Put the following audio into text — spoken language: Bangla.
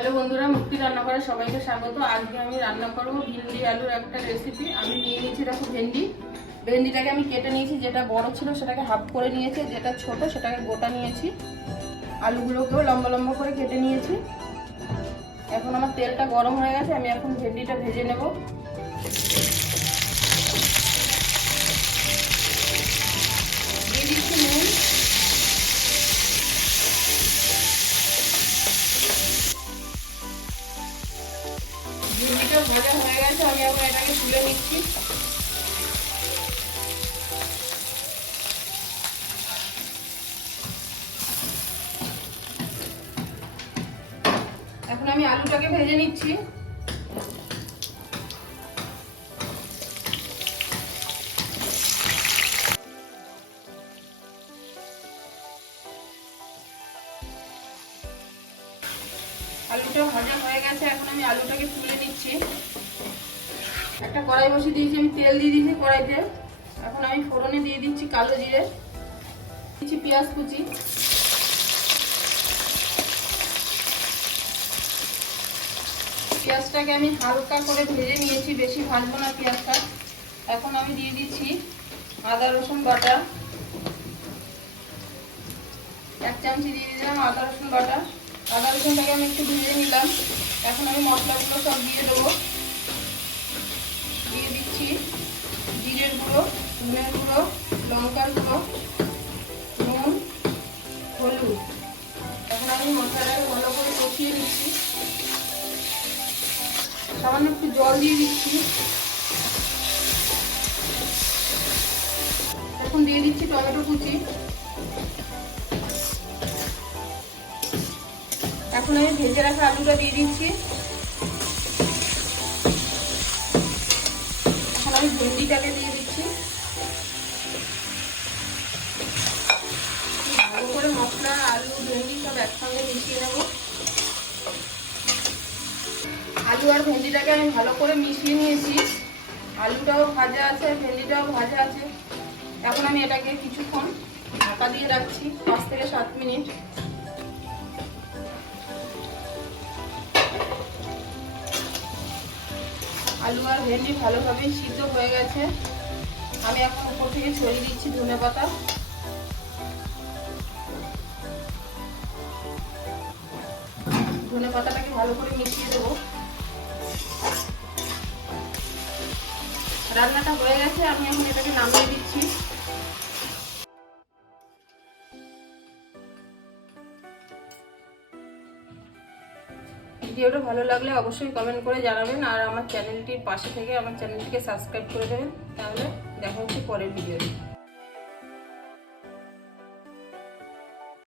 হ্যালো বন্ধুরা, মুক্তি রান্না করে সবাইকে স্বাগত। আজকে আমি রান্না করব ভেন্ডি আলুর একটা রেসিপি আমি নিয়ে নিয়েছি দেখো ভেন্ডি। ভেন্ডিটাকে আমি কেটে নিয়েছি, যেটা বড় ছিল সেটাকে হাফ করে নিয়েছি, যেটা ছোট সেটাকে গোটা নিয়েছি। আলুগুলোকেও লম্বা লম্বা করে কেটে নিয়েছি। এখন আমার তেলটা গরম হয়ে গেছে, আমি এখন ভেন্ডিটা ভেজে নেব। ভেন্ডিটা ভাজা হয়ে গেছে আমি এখন এটাকে তুলে নিচ্ছি। এখন আমি আলুটাকে ভেজে নিচ্ছি। আলুটা ভাজা হয়ে গেছে, এখন আমি আলুটাকে তুলে নিচ্ছি। একটা কড়াই বসিয়ে দিয়েছি, আমি তেল দিয়ে দিয়েছি কড়াইতে। এখন আমি ফোড়নে দিয়ে দিচ্ছি কালো জিরে, দিচ্ছি পেঁয়াজ কুচি। পেঁয়াজটাকে আমি হালকা করে ভেজে নিয়েছি, বেশি ভাজবো না পেঁয়াজটা। এখন আমি দিয়ে দিচ্ছি আদা, রসুন বাটা। এক চামচি দিয়ে দিলাম আদা, রসুন বাটা। আদা রসুনটাকে আমি একটু ভেজে নিলাম। এখন আমি মশলাগুলো সব দিয়ে দেবো। দিয়ে দিচ্ছি জিরের গুঁড়ো, ধনের গুঁড়ো, লঙ্কার গুঁড়ো, নুন, হলুদ। এখন আমি মশলাটাকে ভালো করে কষিয়ে নিচ্ছি। সামান্য একটু জল দিয়ে দিচ্ছি। এখন দিয়ে দিচ্ছি টমেটো কুচি। এখন আমি ভেজে রাখা আলুটা দিয়ে দিচ্ছি। এখন আমি ভেন্ডিটাকে দিয়ে দিচ্ছি। ভালো করে মশলা, আলু, ভেন্ডি সব একসঙ্গে মিশিয়ে নেব। আলু আর ভেন্ডিটাকে আমি ভালো করে মিশিয়ে নিয়েছি। আলুটাও ভাজা আছে আর ভেন্ডিটাও ভাজা আছে। এখন আমি এটাকে কিছুক্ষণ ঢাকা দিয়ে রাখছি, পাঁচ থেকে সাত মিনিট। আলু আর ভেন্ডি ভালোভাবে সিদ্ধ হয়ে গেছে। আমি এখন উপর থেকে ছড়িয়ে দিচ্ছি ধনে পাতা। ধনে পাতাটাকে ভালো করে মিশিয়ে দেবো। রান্নাটা হয়ে গেছে, আমি এখন এটাকে নামিয়ে দিচ্ছি। ভিডিওটা ভালো লাগলে অবশ্যই কমেন্ট করে জানাবেন আর আমার চ্যানেলটির পাশে থেকে আমার চ্যানেলটিকে সাবস্ক্রাইব করে দেবেন। তাহলে দেখা হচ্ছে পরের ভিডিওতে